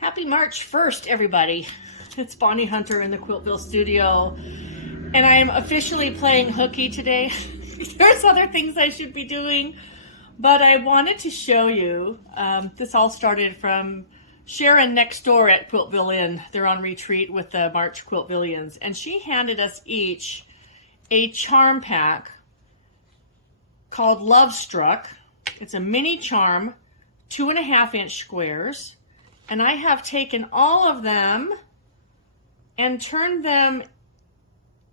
Happy March 1st, everybody. It's Bonnie Hunter in the Quiltville studio, and I am officially playing hooky today. There's other things I should be doing, but I wanted to show you. This all started from Sharon next door at Quiltville Inn. They're on retreat with the March Quiltvillians, and she handed us each a charm pack called Love Struck. It's a mini charm, 2.5-inch squares. And I have taken all of them and turned them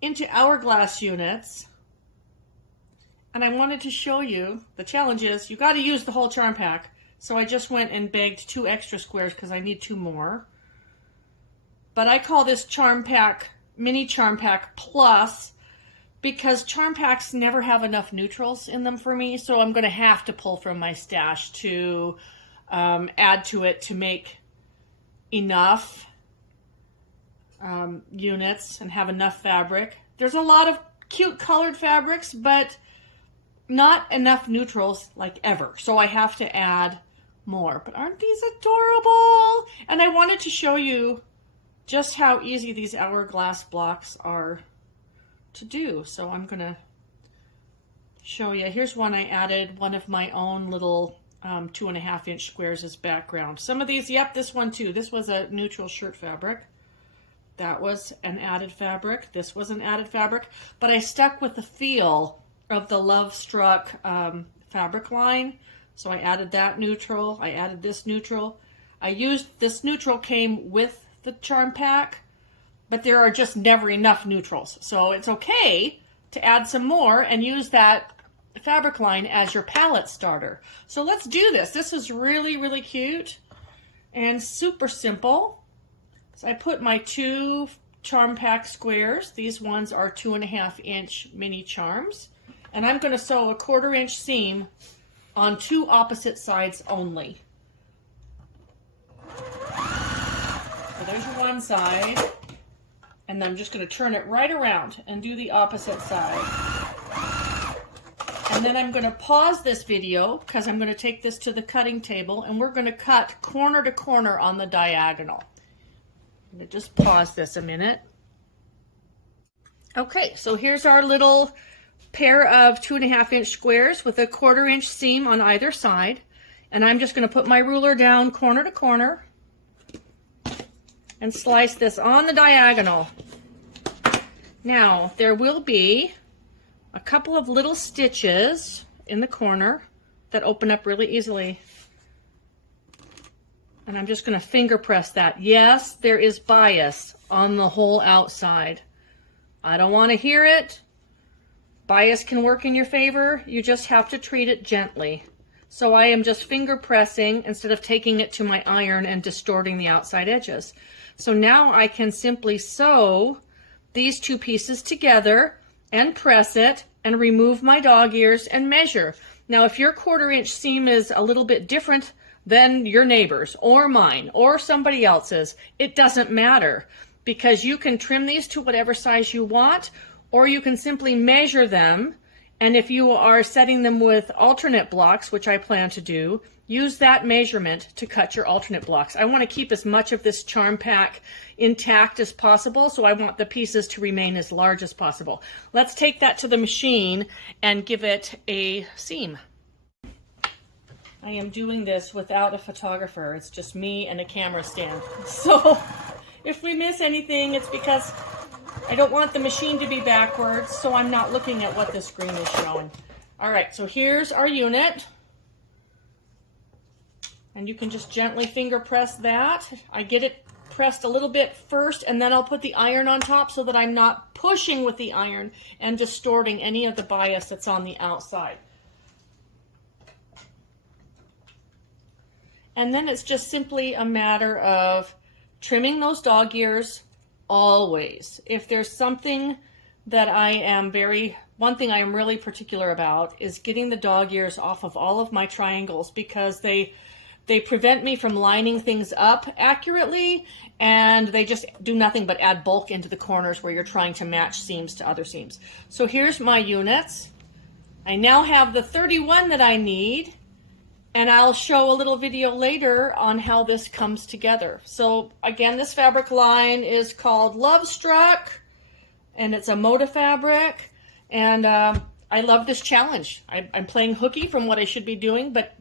into hourglass units. And I wanted to show you, the challenge is you got to use the whole charm pack. So I just went and begged 2 extra squares because I need 2 more. But I call this charm pack, mini charm pack plus, because charm packs never have enough neutrals in them for me. So I'm going to have to pull from my stash to add to it to make enough units and have enough fabric. There's a lot of cute colored fabrics, but not enough neutrals like ever. So I have to add more. But aren't these adorable? And I wanted to show you just how easy these hourglass blocks are to do. So I'm going to show you. Here's one I added, one of my own little 2.5-inch squares as background. Some of these, yep, this one too. This was a neutral shirt fabric. That was an added fabric. This was an added fabric. But I stuck with the feel of the Love Struck fabric line. So I added that neutral. I added this neutral. I used this neutral came with the charm pack, but there are just never enough neutrals. So it's okay to add some more and use that fabric line as your palette starter. So let's do this. This is really, really cute and super simple. So I put my 2 charm pack squares. These ones are 2.5-inch mini charms. And I'm going to sew a 1/4-inch seam on 2 opposite sides only. So there's one side. And then I'm just going to turn it right around and do the opposite side. And then I'm going to pause this video because I'm going to take this to the cutting table and we're going to cut corner to corner on the diagonal. I'm going to just pause this a minute. Okay, so here's our little pair of 2.5-inch squares with a 1/4-inch seam on either side. And I'm just going to put my ruler down corner to corner and slice this on the diagonal. Now, there will be a couple of little stitches in the corner that open up really easily. And I'm just going to finger press that. Yes, there is bias on the whole outside. I don't want to hear it. Bias can work in your favor. You just have to treat it gently. So I am just finger pressing instead of taking it to my iron and distorting the outside edges. So now I can simply sew these 2 pieces together and press it and remove my dog ears and measure. Now, if your 1/4-inch seam is a little bit different than your neighbor's or mine or somebody else's, it doesn't matter because you can trim these to whatever size you want, or you can simply measure them. And if you are setting them with alternate blocks, which I plan to do, use that measurement to cut your alternate blocks. I want to keep as much of this charm pack intact as possible, so I want the pieces to remain as large as possible. Let's take that to the machine and give it a seam. I am doing this without a photographer. It's just me and a camera stand. So if we miss anything, it's because I don't want the machine to be backwards, so I'm not looking at what the screen is showing. All right, so here's our unit. And you can just gently finger press that. I get it pressed a little bit first, and then I'll put the iron on top so that I'm not pushing with the iron and distorting any of the bias that's on the outside. And then it's just simply a matter of trimming those dog ears always. If there's something that one thing I am really particular about is getting the dog ears off of all of my triangles, because they prevent me from lining things up accurately, and they just do nothing but add bulk into the corners where you're trying to match seams to other seams. So here's my units. I now have the 31 that I need, And I'll show a little video later on how this comes together. So again, this fabric line is called Love Struck, and it's a Moda fabric. And I love this challenge. I'm playing hooky from what I should be doing, but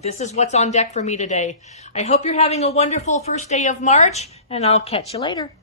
this is what's on deck for me today. I hope you're having a wonderful first day of March, and I'll catch you later.